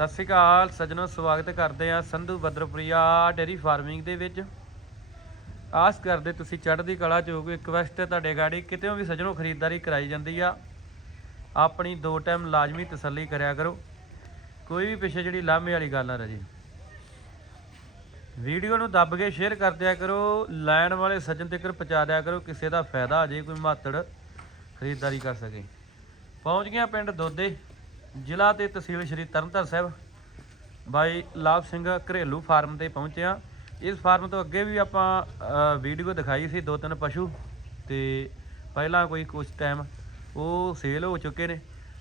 ਸਤਿ ਸ਼੍ਰੀ ਅਕਾਲ, ਸੱਜਣੋ, ਸਵਾਗਤ ਕਰਦੇ ਆ ਸੰਧੂ ਬਦਰਪੁਰੀਆ ਡੇਰੀ ਫਾਰਮਿੰਗ ਦੇ ਵਿੱਚ। ਆਸ ਕਰਦੇ ਤੁਸੀਂ ਚੜ੍ਹਦੀ ਕਲਾ ਚ ਹੋਗੇ ਰਿਕਵੈਸਟ ਹੈ ਤੁਹਾਡੇ ਗਾੜੀ ਕਿਤੇੋਂ ਵੀ ਸੱਜਣੋ ਖਰੀਦਦਾਰੀ ਕਰਾਈ ਜਾਂਦੀ ਆ। ਆਪਣੀ ਦੋ ਟਾਈਮ ਲਾਜ਼ਮੀ ਤਸੱਲੀ ਕਰਿਆ ਕਰੋ, ਕੋਈ ਵੀ ਪਿੱਛੇ ਜਿਹੜੀ ਲਾਮੇ ਵਾਲੀ ਗੱਲ ਨਾ ਰਜੀ। ਵੀਡੀਓ ਨੂੰ ਦੱਬ ਕੇ ਸ਼ੇਅਰ ਕਰ ਦਿਆ ਕਰੋ, ਲੈਣ ਵਾਲੇ ਸੱਜਣ ਤੱਕ ਪਹੁੰਚਾ ਦਿਆ ਕਰੋ, ਕਿਸੇ ਦਾ ਫਾਇਦਾ ਆ ਜੇ ਕੋਈ ਮਾਤੜ ਖਰੀਦਦਾਰੀ ਕਰ ਸਕੇ। ਪਹੁੰਚ ਗਿਆ ਪਿੰਡ ਦੋਦੇ ਜ਼ਿਲ੍ਹਾ ਤੇ ਤਹਿਸੀਲ ਸ਼੍ਰੀ ਤਰਨਤਾਰਨ ਸਾਹਿਬ। ਬਾਈ ਲਾਭ ਸਿੰਘ ਘਰੇਲੂ ਫਾਰਮ ਤੇ ਪਹੁੰਚਿਆ ਇਸ ਫਾਰਮ ਤੋਂ ਅੱਗੇ ਵੀ ਆਪਾਂ ਵੀਡੀਓ ਦਿਖਾਈ ਸੀ ਦੋ ਤਿੰਨ ਪਸ਼ੂ। ਤੇ ਪਹਿਲਾਂ ਕੋਈ ਕੁਝ ਟਾਈਮ ਉਹ ਸੇਲ ਹੋ ਚੁੱਕੇ ਨੇ।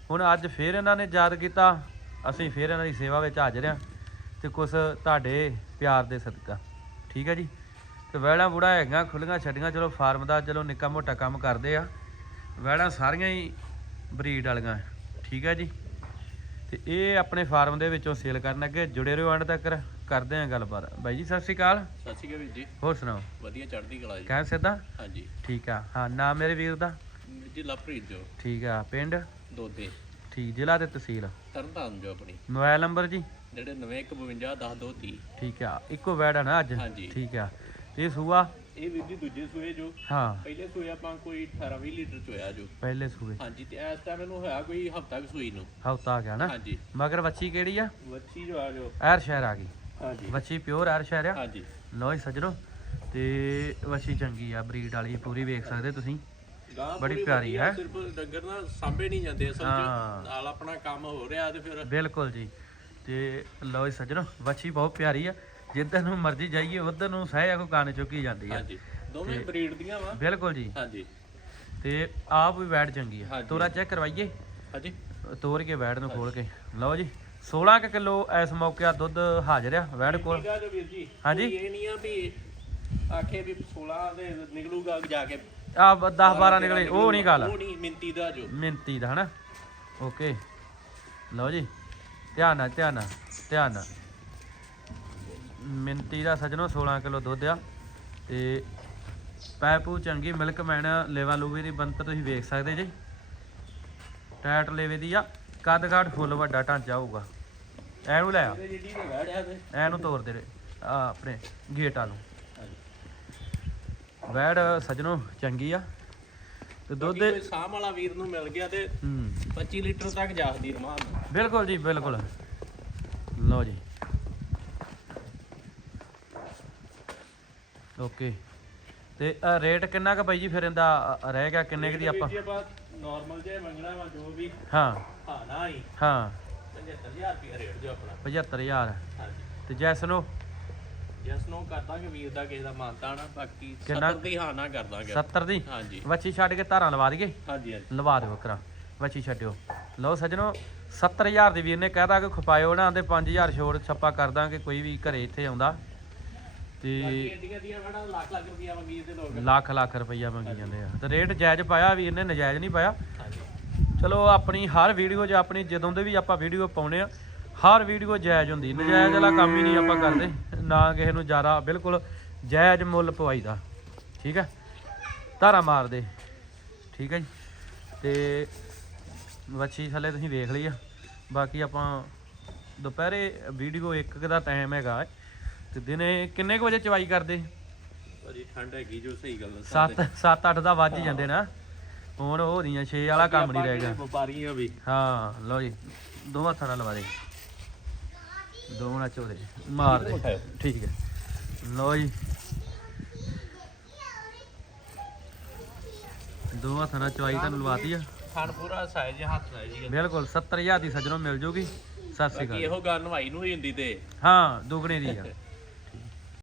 ਹੁਣ ਅੱਜ ਫੇਰ ਇਹਨਾਂ ਨੇ ਯਾਦ ਕੀਤਾ। ਅਸੀਂ ਫੇਰ ਇਹਨਾਂ ਦੀ ਸੇਵਾ ਵਿੱਚ ਹਾਜ਼ਰ ਹਾਂ। ਤੇ ਕੁਝ ਤੁਹਾਡੇ ਪਿਆਰ ਦੇ ਸਦਕਾ। ਠੀਕ ਹੈ ਜੀ? ਤੇ ਵੈੜਾਂ ਬੁੜਾ ਹੈਗਾ ਖੁੱਲੀਆਂ ਛੱਡੀਆਂ। ਚਲੋ ਫਾਰਮ ਦਾ ਚਲੋ ਨਿੱਕਾ ਮੋਟਾ ਕੰਮ ਕਰਦੇ ਆ। ਵੈੜਾਂ ਸਾਰੀਆਂ ਹੀ ਬਰੀਡ ਵਾਲੀਆਂ। ਠੀਕ ਹੈ ਜੀ? ਤੇ ਇਹ ਆਪਣੇ ਫਾਰਮ ਦੇ ਵਿੱਚੋਂ ਸੇਲ ਕਰਨ ਅੱਗੇ ਜੁੜੇ ਰਹੋ ਐਂਡ ਤੱਕ। ਕਰਦੇ ਆ ਗੱਲਬਾਤ। ਬਾਈ ਜੀ ਸਤਿ ਸ਼੍ਰੀ ਅਕਾਲ। ਸਤਿ ਸ਼੍ਰੀ ਅਕਾਲ ਵੀਰ ਜੀ। ਹੋਰ ਸੁਣਾਓ? ਵਧੀਆ ਚੜ੍ਹਦੀ ਕਲਾ ਜੀ। ਕਹਿ ਸਿੱਧਾ? ਹਾਂਜੀ। ਠੀਕ ਆ। ਹਾਂ ਨਾਮ ਮੇਰੇ ਵੀਰ ਦਾ? ਜੀ ਲਵਪ੍ਰੀਤ ਜੋ। ਠੀਕ ਆ। ਪਿੰਡ? ਦੋਦੇ ਠੀਕ ਜ਼ਿਲ੍ਹਾ ਤੇ ਤਹਿਸੀਲ? ਤਰਨਤਾਰਨ ਜੋ ਆਪਣੀ। ਮੋਬਾਈਲ ਨੰਬਰ ਜੀ? ਜਿਹੜੇ 952 10 ਠੀਕ ਆ। ਇੱਕੋ ਆ ਨਾ ਅੱਜ? ਹਾਂਜੀ। ਠੀਕ ਆ। ਤੇ ਸੂਆ? ਇਹ ਵੀਰ ਜੀ ਦੂਜੇ ਸੂਏ ਜੋ। ਹਾਂ। ਪਹਿਲੇ ਸੂਏ ਆਪਾਂ ਕੋਈ 18 20 ਲੀਟਰ ਚੋਇਆ ਜੋ। ਪਹਿਲੇ ਸੂਏ। ਹਾਂਜੀ ਤੇ ਇਸ ਟਾਈਮ ਇਹਨੂੰ ਹੋਇਆ ਕੋਈ ਹਫਤਾ ਕੁ ਸੂਈ ਨੂੰ। ਹਫਤਾ ਆ ਗਿਆ ਨਾ? ਹਾਂਜੀ। ਮਗਰ ਵੱਛੀ ਕਿਹੜੀ ਆ? ਵੱਛੀ ਜੋ ਆ ਜੋ। ਐਰ ਸ਼ਹਿਰ ਆ ਗਈ। ਹਾਂਜੀ। ਵੱਛੀ ਪਿਓਰ ਐਰ ਸ਼ਹਿਰ ਆ? ਹਾਂਜੀ। ਲੋ ਜੀ ਸੱਜਣੋ ਤੇ ਵੱਛੀ ਚੰਗੀ ਆ ਬਰੀਡ ਵਾਲੀ ਪੂਰੀ ਵੇਖ ਸਕਦੇ ਤੁਸੀਂ। ਬੜੀ ਪਿਆਰੀ ਹੈ। ਸਿਰਫ ਡੰਗਰ ਨਾ ਸਾਂਭੇ ਨਹੀਂ ਜਾਂਦੇ ਹਾਂ। ਸਮਝੋ ਨਾਲ ਆਪਣਾ ਕੰਮ ਹੋ ਰਿਹਾ ਤੇ ਫਿਰ ਬਿਲਕੁਲ ਜੀ। ਤੇ ਲੋ ਜੀ ਸੱਜਣੋ ਵੱਛੀ ਬਹੁਤ ਪਿਆਰੀ ਆ। ਜਿੱਧਰ ਨੂੰ ਮਰਜ਼ੀ ਜਾਈਏ ਉਧਰ ਨੂੰ ਸਹਿ ਕੋ ਕੰਨ ਚੁੱਕੀ ਜਾਂਦੀ ਆ। ਹਾਂਜੀ। ਦੋਵੇਂ ਬਰੀਡ ਦੀਆਂ ਵਾ। ਬਿਲਕੁਲ ਜੀ। ਹਾਂਜੀ। ਤੇ ਆਪ ਵੀ ਵੈੜ ਚੰਗੀ ਆ। ਹਾਂਜੀ। ਤੋਰਾ ਚੈੱਕ ਕਰਵਾਈਏ? ਹਾਂਜੀ। ਤੋਰ ਕੇ ਵੈੜ ਨੂੰ ਖੋਲ ਕੇ। ਲਓ ਜੀ 16 ਕੁ ਕਿਲੋ ਇਸ ਮੌਕੇ ਆ ਦੁੱਧ ਹਾਜ਼ਰ ਆ ਵੈੜ ਕੋਲ। ਠੀਕ ਆ ਜੋ ਵੀਰ ਜੀ। ਹਾਂਜੀ। ਕੋਈ ਇਹ ਨਹੀਂ ਆ ਵੀ ਆਖੇ ਵੀ 16 ਦੇ ਨਿਕਲੂਗਾ ਜਾ ਕੇ। ਆ 10 12 ਨਿਕਲੇ ਉਹ ਨਹੀਂ ਗੱਲ। ਉਹ ਨਹੀਂ ਮਿੰਤੀ ਦਾ ਜੋ। ਮਿੰਤੀ ਦਾ ਹਨਾ? ਓਕੇ। ਲਓ ਜੀ ਧਿਆਨ ਨਾਲ ਧਿਆਨ ਨਾਲ ਧਿਆਨ ਨਾਲ। ਮਿੰਤੀ ਦਾ ਸਜਣੋ 16 ਕਿਲੋ ਦੁੱਧ ਆ ਤੇ ਪੈਪੂ ਚੰਗੀ ਮਿਲਕ ਮੈਨ ਲੇਵਾ ਲੂਵੇ ਦੀ ਬੰਤ ਤੁਸੀਂ ਵੇਖ ਸਕਦੇ ਜੀ। ਟੈਟ ਲੇਵੇ ਦੀ ਆ ਕੱਦ ਕਾਠ ਫੁੱਲ ਵੱਡਾ ਢਾਂਚਾ ਹੋਊਗਾ। ਐਨੂੰ ਲੈ ਆ। ਇਹਦੇ ਜਿਹੜੀ ਤੇ ਵੜਿਆ ਤੇ ਐਨੂੰ ਤੋਰ ਦੇ ਆ ਆਪਣੇ ਗੇਟ ਵਾਲੋਂ ਵੈੜ ਸਜਣੋ ਚੰਗੀ ਆ। ਤੇ ਦੁੱਧ ਕੋਈ ਸਾਹ ਵਾਲਾ ਵੀਰ ਨੂੰ ਮਿਲ ਗਿਆ ਤੇ ਹੂੰ। 25 ਲੀਟਰ ਤੱਕ ਜਾਖਦੀ ਰਮਾਨ। ਬਿਲਕੁਲ ਜੀ ਬਿਲਕੁਲ। ਲਓ ਜੀ। ਓਕੇ। ਤੇ ਰੇਟ ਕਿੰਨਾ ਕੁ ਬਾਈ ਜੀ ਫਿਰ ਇਹਦਾ ਗਿਆ? ਕਿੰਨੇ ਕੁ ਦੀ ਆਪਾਂ? ਨਾਰਮਲ ਜੇ ਮੰਗਣਾ ਵਾ ਜੋ ਵੀ ਹਾਂ। ਹਾਂ। ਨਾ ਹੀ। ਹਾਂ 75000 ਰੁਪਏ ਰੇਟ ਜੋ ਆਪਣਾ। 75000 ਹਾਂਜੀ। ਤੇ ਜੈਸਨੋ? ਜਸ ਨੂੰ ਕਰਦਾਂਗੇ ਵੀਰ ਦਾ ਕਿਸੇ ਦਾ ਮਾਨਤਾ ਨਾ ਬਾਕੀ ਕਿੰਨਾ? 70 ਦੀ ਹਾਂ ਨਾ ਕਰਦਾਂਗੇ। 70 ਦੀ? ਹਾਂਜੀ। ਵੱਛੀ ਛੱਡ ਕੇ ਧਾਰਾਂ ਲਵਾ ਦਈਏ? ਹਾਂਜੀ ਹਾਂਜੀ। ਲਵਾ ਦਿਓ ਕਰਾ ਵੱਛੀ ਛੱਡਿਓ। ਲਓ ਸੱਜਣੋ 70000 ਦੀ ਵੀਰ ਨੇ ਕਹਿਦਾ ਕਿ ਖਪਾਇਓ ਨਾ ਤੇ 5000 ਛੋੜ ਛੱਪਾ ਕਰ ਦਾਂਗੇ ਕੋਈ ਵੀ ਘਰੇ ਇੱਥੇ ਆਉਂਦਾ। ਤੇ ਇੰਡੀਆ ਦੀਆਂ ਵੜਾ ਲੱਖ ਲੱਖ ਰੁਪਈਆ ਮੰਗੀ ਤੇ ਲੋਕ। ਲੱਖ ਲੱਖ ਰੁਪਈਆ ਮੰਗੀ ਜਾਂਦੇ ਆ। ਤੇ ਰੇਟ ਜਾਇਜ਼ ਪਾਇਆ ਵੀਰ ਨੇ ਨਜਾਇਜ਼ ਨਹੀਂ ਪਾਇਆ। ਚਲੋ ਆਪਣੀ ਹਰ ਵੀਡੀਓ 'ਚ ਆਪਣੀ ਜਦੋਂ ਦੇ ਵੀ ਆਪਾਂ ਵੀਡੀਓ ਪਾਉਨੇ ਆ ਹਰ ਵੀਡੀਓ ਜਾਇਜ਼ ਹੁੰਦੀ। ਨਜਾਇਜ਼ ਵਾਲਾ ਕੰਮ ਹੀ ਨਹੀਂ ਆਪਾਂ ਕਰਦੇ। ਨਾ ਕਿਸੇ ਨੂੰ ਜ਼ਿਆਦਾ ਬਿਲਕੁਲ ਜਾਇਜ਼ ਮੁੱਲ ਪਵਾਈਦਾ। ਠੀਕ ਹੈ? ਧਾਰਾ ਮਾਰਦੇ। ਠੀਕ ਹੈ ਜੀ? ਤੇ ਵੱਛੀ ਥੱਲੇ ਤੁਸੀਂ ਵੇਖ ਲਈ ਆ। ਬਾਕੀ ਆਪਾਂ ਦੁਪਹਿਰੇ ਵੀਡੀਓ ਇੱਕ ਦਾ ਟਾਈਮ ਹੈਗਾ। ਤੇ ਦਿਨੇ ਕਿੰਨੇ ਕੁ ਵਜੇ ਚਵਾਈ ਕਰਦੇ? ਭਾਜੀ ਠੰਡ ਹੈਗੀ ਜੋ ਸਹੀ ਗੱਲ ਦੱਸਾਂ 7 7 8 ਦਾ ਵੱਜ ਜਾਂਦੇ ਨਾ। ਹੁਣ ਉਹ ਦੀਆਂ 6 ਵਾਲਾ ਕੰਮ ਨਹੀਂ ਰਹਿ ਗਿਆ। ਵਪਾਰੀਆਂ ਵੀ। ਹਾਂ ਲਓ ਜੀ ਦੋਵਾਂ ਨਾਲ ਲਵਾ ਦੇ। ਦੋਵਾਂ ਨਾਲ ਚੋਦੇ ਮਾਰ ਦੇ। ਠੀਕ ਹੈ। ਲਓ ਜੀ। ਦੋਵਾਂ ਨਾਲ ਚਵਾਈ ਤੁਹਾਨੂੰ ਲਵਾਤੀ ਆ। ਖਾਣ ਪੂਰਾ ਸਾਈਜ਼ ਹੱਥ ਦਾ ਜੀ। ਬਿਲਕੁਲ 70000 ਦੀ ਸੱਜਣੋਂ ਮਿਲ ਜੂਗੀ। ਸਤਿ ਸ੍ਰੀ ਅਕਾਲ। ਇਹੋ ਗੱਲ ਨਵਾਈ ਨੂੰ ਹੀ ਹੁੰਦੀ ਤੇ। ਹਾਂ ਦੁਗਣੇ ਦੀ ਆ।